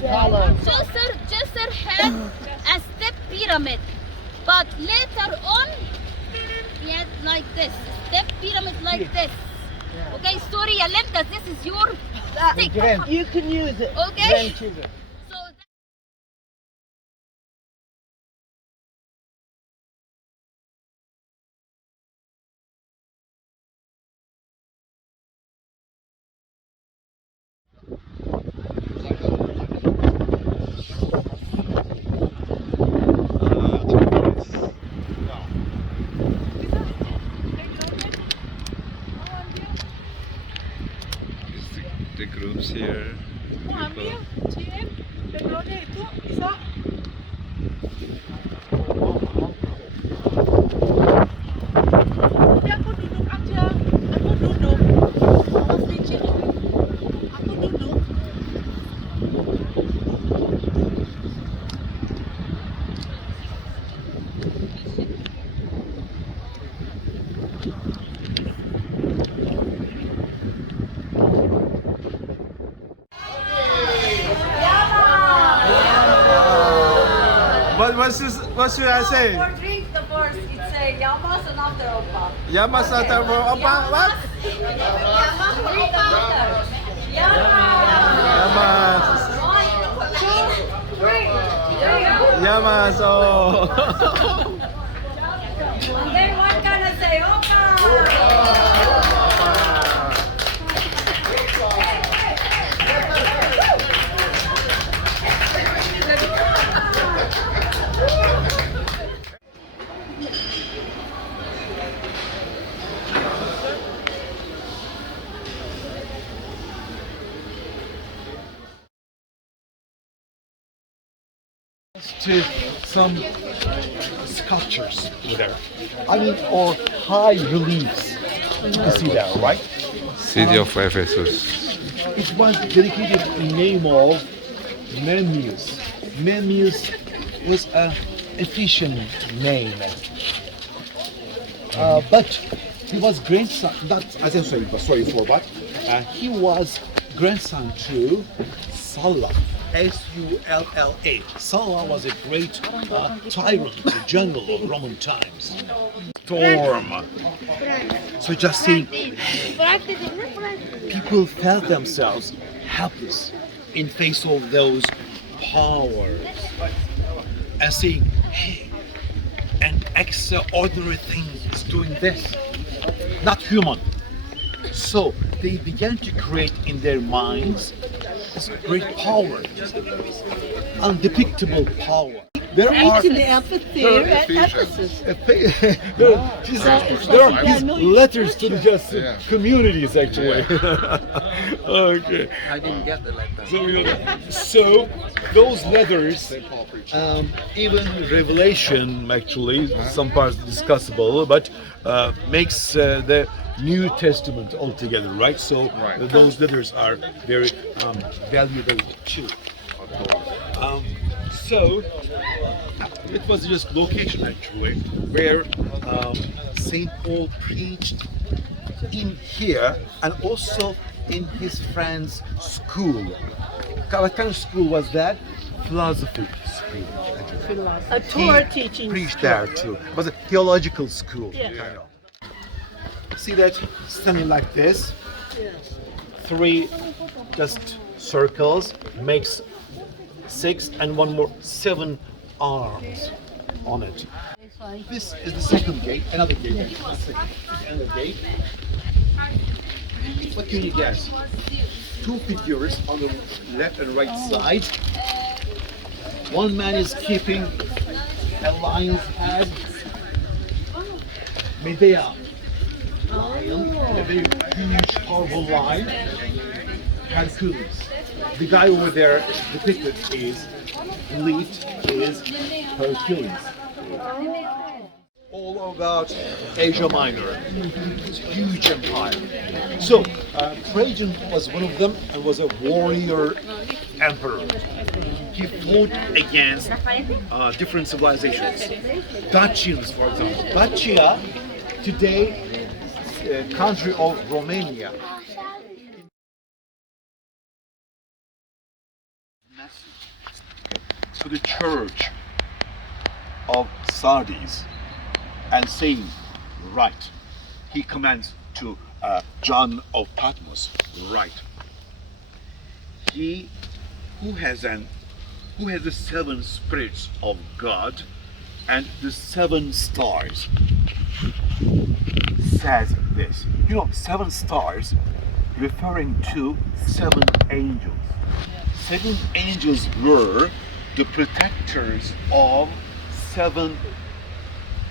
Dresser had a step pyramid, but later on he had like this, step pyramid like this. Okay, sorry, Alinda, this is your stick. You can use it. Okay. So the groups here. Ambil, Cien, backgroundnya itu bisa. Udah aku duduk aja, aku duduk. Mas Licin, aku duduk. What should I say? For drink the first, it's a Yamas and after Opa. Yamas after Opa? What? Yamas, drink after. Yamas. 1, 2, 3. Yamas. Oh. And then one gonna say Opa. To some sculptures over there. I mean, or high reliefs. You can see that, right? City of Ephesus. It was dedicated in name of Memmius. Memmius was a Ephesian name. But he was grandson, not as I say, sorry for, but he was grandson to Sulla. S-U-L-L-A. Sulla was a great tyrant, a general of Roman times. Storm. So just saying, people felt themselves helpless in face of those powers. And saying, hey, an extraordinary thing is doing this. Not human. So they began to create in their minds this great power, undepictable power. There are Actually, amphitheater at Ephesus. there are these letters to the just communities actually. Okay. I didn't get the letter. So those letters, even Revelation actually, some parts discussable, but makes the New Testament altogether, right? So those letters are very valuable too. So it was just location actually where Saint Paul preached in here and also in his friend's school. What kind of school was that? Philosophy school. A Torah teaching. Preached there too. It was a theological school. Kind of. See that standing like this? 3 just circles makes 6 and one more 7 arms on it. This is the second gate, another gate, another gate. What can you guess? 2 figures on the left and right side. One man is keeping a lion's head. Medea. Lion, a very huge, powerful lion. Hercules. The guy over there depicted is Hercules. All about Asia Minor. It's a huge empire. So Trajan was one of them and was a warrior emperor. He fought against different civilizations. Dacians, for example. Dacia, today, country of Romania. Massive. to the church of Sardis and saying, right. He commands to John of Patmos, right. He who has the 7 spirits of God and the 7 stars says this. 7 stars referring to 7 angels. 7 angels were the protectors of 7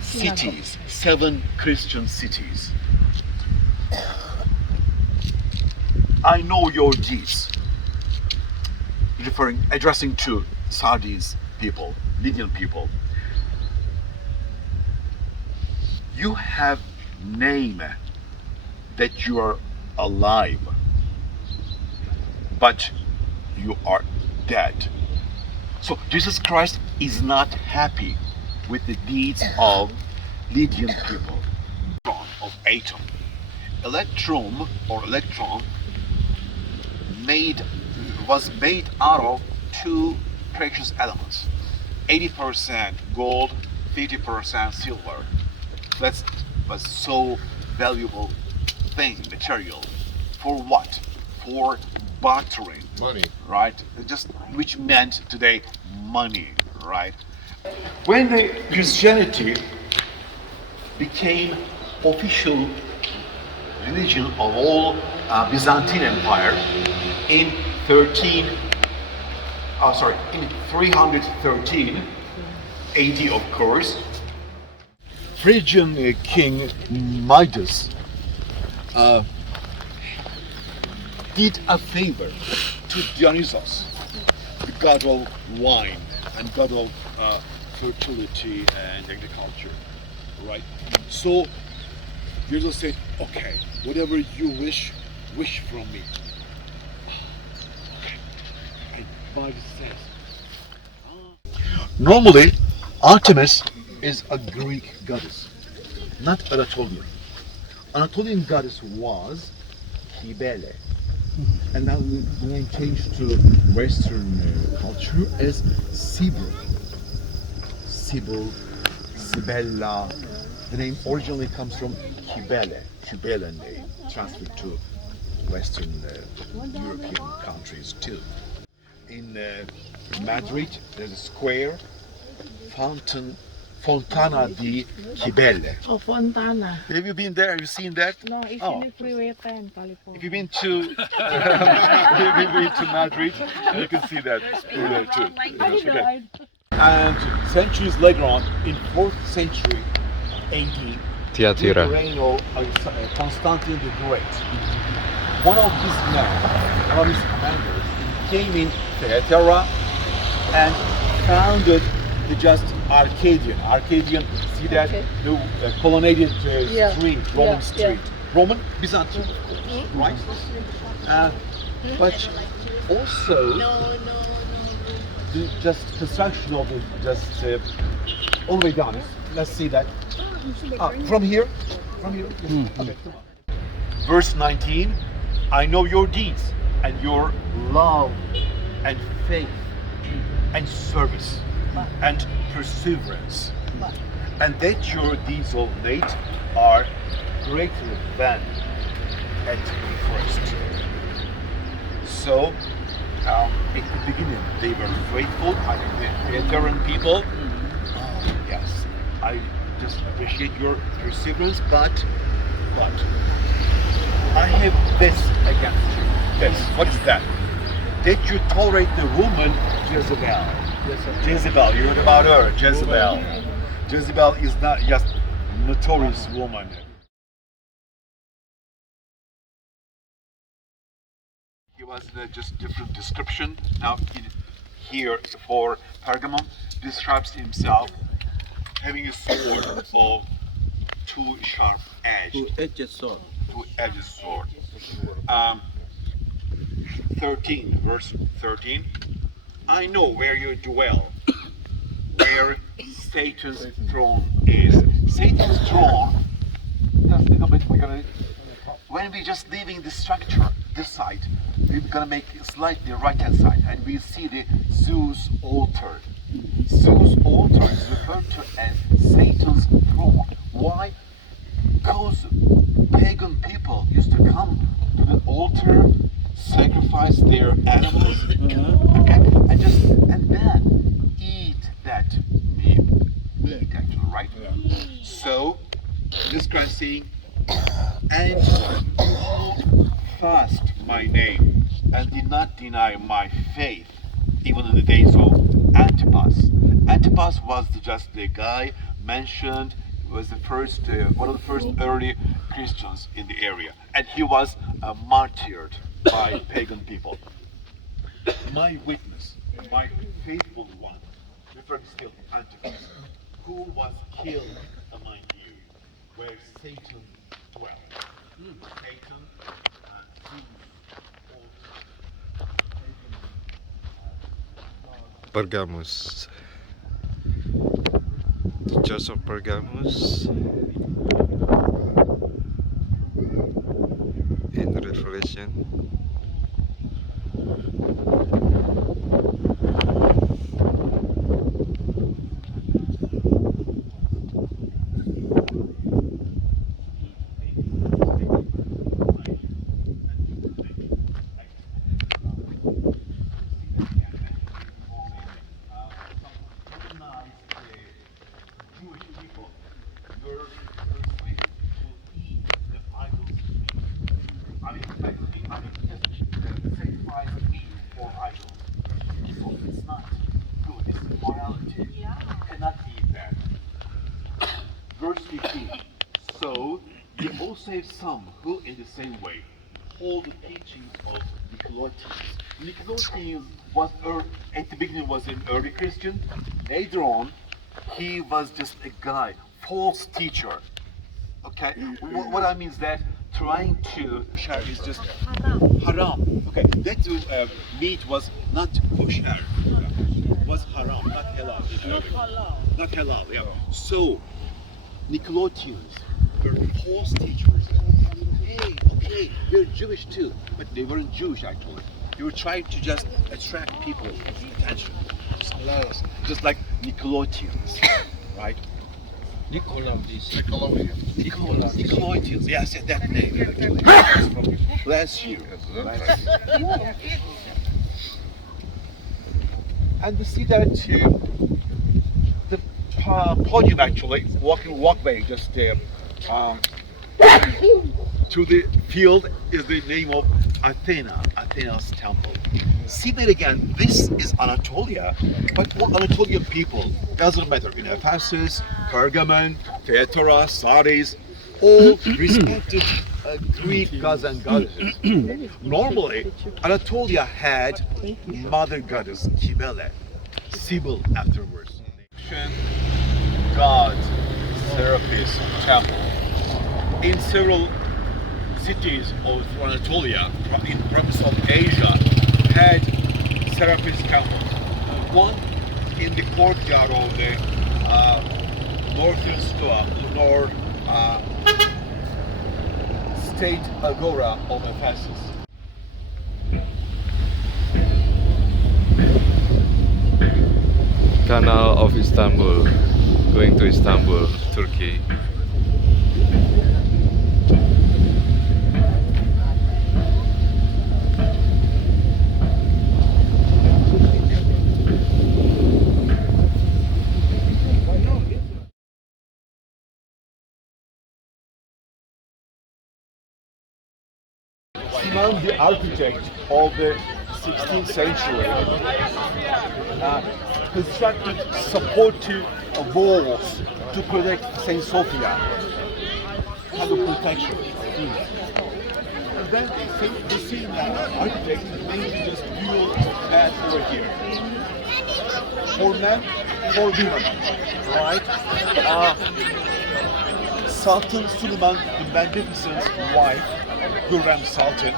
cities, 7 Christian cities. I know your deeds. Addressing to Sardis people, Lydian people. You have name that you are alive, but you are dead. So Jesus Christ is not happy with the deeds of Lydian people. Of atom. Electron was made out of 2 precious elements. 80% gold, 50% silver. That was so valuable material. For what? For bartering. Money. Right? Which meant today money, right? When the Christianity became official religion of all Byzantine Empire in 313 AD, of course, Phrygian king Midas did a favor to Dionysus, the god of wine and god of fertility and agriculture, right? So Jesus said, okay, whatever you wish from me. Okay. And Midas says, normally Artemis is a Greek goddess, not Anatolian. Anatolian goddess was Cybele. And now the name changed to Western culture as Sibyl. Sibyl, Sibella. The name originally comes from Cybele, Cubalan name, transferred to Western European countries too. In Madrid, there's a square, Fontana di Cybele. Oh, Fontana. Have you been there? Have you seen that? No, it's Oh. in the freeway 10, California. If you've been to if you've been to Madrid, you can see that over there too. Okay. And centuries later on, in 4th century AD, during the reign of Constantine the Great, one of his commanders, came in Thera and founded the just Arcadian, see that? The colonnaded street, Roman street. Roman, Byzantine, right? But also the just construction of the all the way down. Let's see that. From here. Okay, come on. Verse 19. I know your deeds and your love and faith and service and perseverance, and that your deeds of late are greater than at first. So, at the beginning, they were faithful. I think the Ethereum people. Yes, I just appreciate your perseverance, but I have this against you. This. What is that? That you tolerate the woman Jezebel. Jezebel, you heard about her, Jezebel. Jezebel is not just notorious woman. He was just different description. Now here for Pergamum describes himself having a sword of 2 sharp edged. 2-edged sword. 2-edged sword. 13, verse 13. I know where you dwell, where Satan's throne is. Satan's throne, just a little bit, when we just leaving the structure, this side, we're gonna make slightly right hand side, and we see the Zeus altar. Zeus' altar is referred to as Satan's throne. Why? Because pagan people used to come to the altar, sacrifice their animals, okay, and then eat that meat actually, right? So this guy is saying, and hold fast my name and did not deny my faith, even in the days of Antipas. Antipas was just the guy mentioned, was the first, one of the first early Christians in the area, and he was martyred by pagan people. My witness, my faithful one, referring still to Antipas, who was killed among you, where Satan dwelt. Satan and Zeus, Pergamus. The Church of Pergamus in Revelation. Verse 15. So you also have some who in the same way hold the teachings of Nicolaitans. Nicolaitans was at the beginning was an early Christian. Later on, he was just a guy, false teacher. Okay, what I mean is that trying to share is just haram. Okay, that meat was not kosher, was haram, not halal. Not halal. Not halal, yeah. So Nicolaitans were false teachers. Hey, okay, we're Jewish too, but they weren't Jewish actually. They were trying to just attract people's attention. Just like Nicolaitans, right? Nicolaitans, yes, that name actually. Bless you. And we see that the podium actually, walkway just to the field is the name of Athena, Athena's temple. See that again, this is Anatolia, but all Anatolian people, doesn't matter, in Ephesus, Pergamon, Thyatira, Sardis, all respected Greek gods and goddesses. Normally, Anatolia had mother goddess Cybele, Sibyl afterwards. God, Serapis temple. In several cities of Anatolia, in province of Asia, had Serapis temples. One in the courtyard of the northern stoa, or state agora of Ephesus. Canal of Istanbul, going to Istanbul, Turkey. Sinan, the architect of the 16th century, constructed supportive walls to protect Saint Sophia, kind of protection. And then the same architect made just dual path over here. For men, for women, right? Sultan Suleiman, the Magnificent's wife, Hürrem Sultan.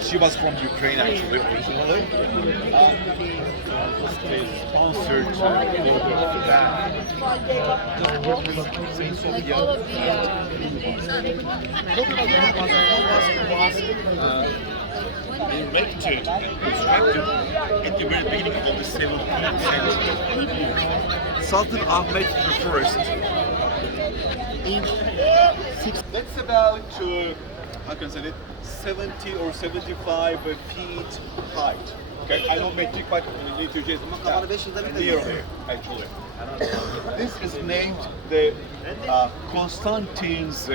She was from Ukraine actually originally. Sponsored that. Saint Sophia. erected and constructed at the very beginning of the 17th century. Sultan Ahmed I in that's about how can I say it, 70 or 75 feet height. Okay, I don't metric, but nearly actually. This is named the Constantine's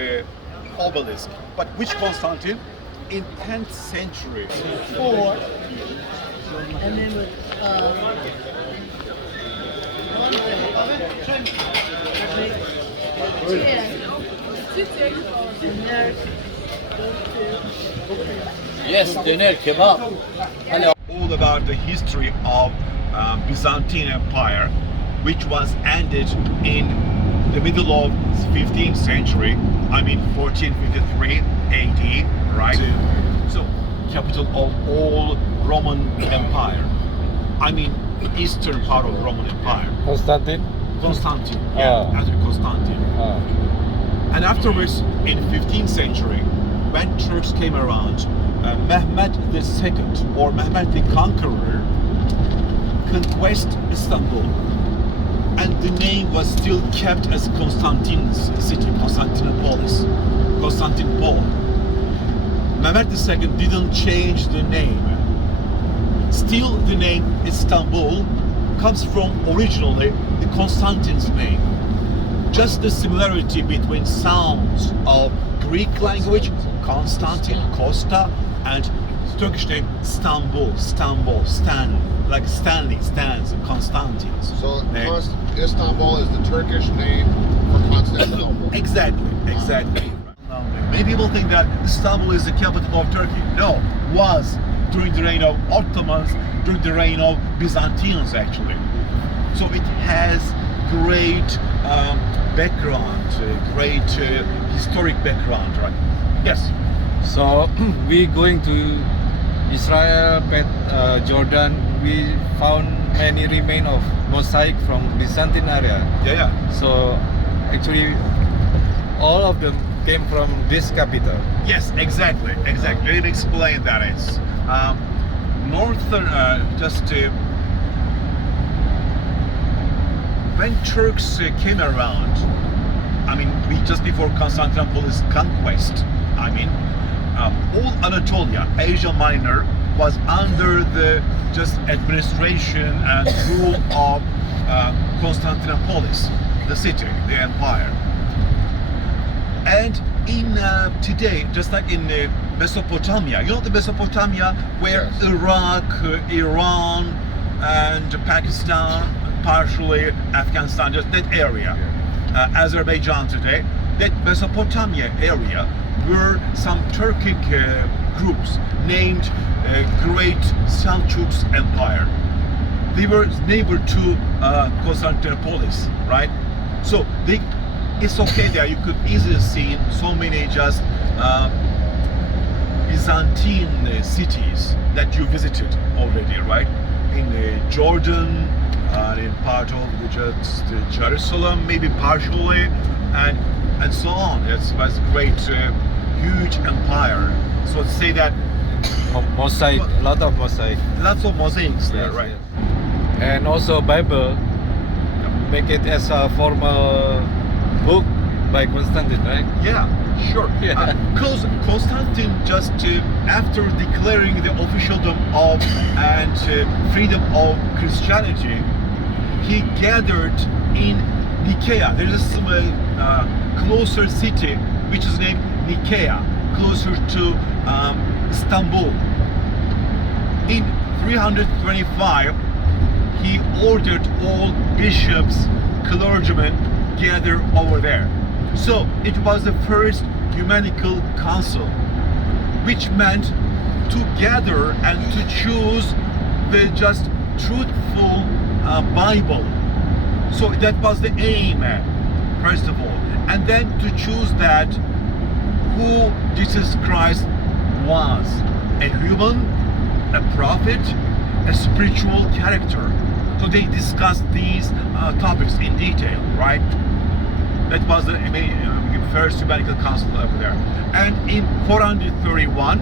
obelisk. But which Constantine? In 10th century. 4. And then with Yes, döner, kebap. All about the history of Byzantine Empire, which was ended in the middle of 15th century. I mean 1453 AD, right? So, capital of all Roman Empire. I mean, eastern part of Roman Empire. Konstantin. Constantine, yeah, after Constantine. And afterwards, in 15th century, when Turks came around, Mehmed II, or Mehmed the Conqueror, conquest Istanbul. And the name was still kept as Constantine's city, Constantinopolis, Constantinople. Mehmed II didn't change the name. Still, the name Istanbul comes from originally the Constantine's name. Just the similarity between sounds of Greek language, Constantine, Costa, and Turkish name Istanbul, Stan, like Stanley, Stans, Constantines. So Istanbul is the Turkish name for Constantinople. Exactly. Many people think that Istanbul is the capital of Turkey. No, was during the reign of Ottomans, during the reign of Byzantines actually. So it has great background, great historic background, right? Yes. So we going to Israel, Jordan. We found many remain of mosaic from Byzantine area. Yeah. So actually, all of them came from this capital. Yes, exactly. Let me explain that is. Northern, when Turks came around, I mean, just before Constantinople's conquest, I mean, all Anatolia, Asia Minor, was under the just administration and rule of Constantinopolis, the city, the empire. And in today, just like in Mesopotamia, you know the Mesopotamia where Yes. Iraq, Iran, and Pakistan, partially Afghanistan, just that area, Azerbaijan today, that Mesopotamia area were some Turkic groups named Great Selçuk Empire. They were neighbor to Constantinopolis, right? So it's okay there. You could easily see so many just Byzantine cities that you visited already, right? In Jordan, in part of just Jerusalem, maybe partially, and so on. It was a great, huge empire. So to say that Mosaic, lot of mosaic. lots of mosaics there, Yes, right? yes. And also Bible, make it as a formal book by Constantine, right? Yeah, sure. Yeah. Because Constantine just after declaring the officialdom of and freedom of Christianity, he gathered in Nicaea. There is a closer city which is named Nicaea, closer to Istanbul. In 325, he ordered all bishops, clergymen gather over there. So it was the first ecumenical council, which meant to gather and to choose the just truthful Bible. So that was the aim, first of all, and then to choose that who Jesus Christ was, a human, a prophet, a spiritual character. So they discussed these topics in detail, right? That was the first ecumenical council over there. And in 431,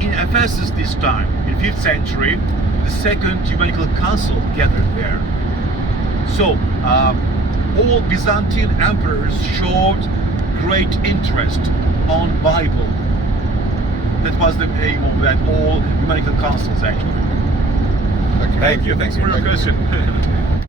in Ephesus this time, in 5th century, the Second Ecumenical Council gathered there. So, all Byzantine emperors showed great interest on Bible. That was the aim of that all ecumenical councils actually. Thank you. Thanks for your question.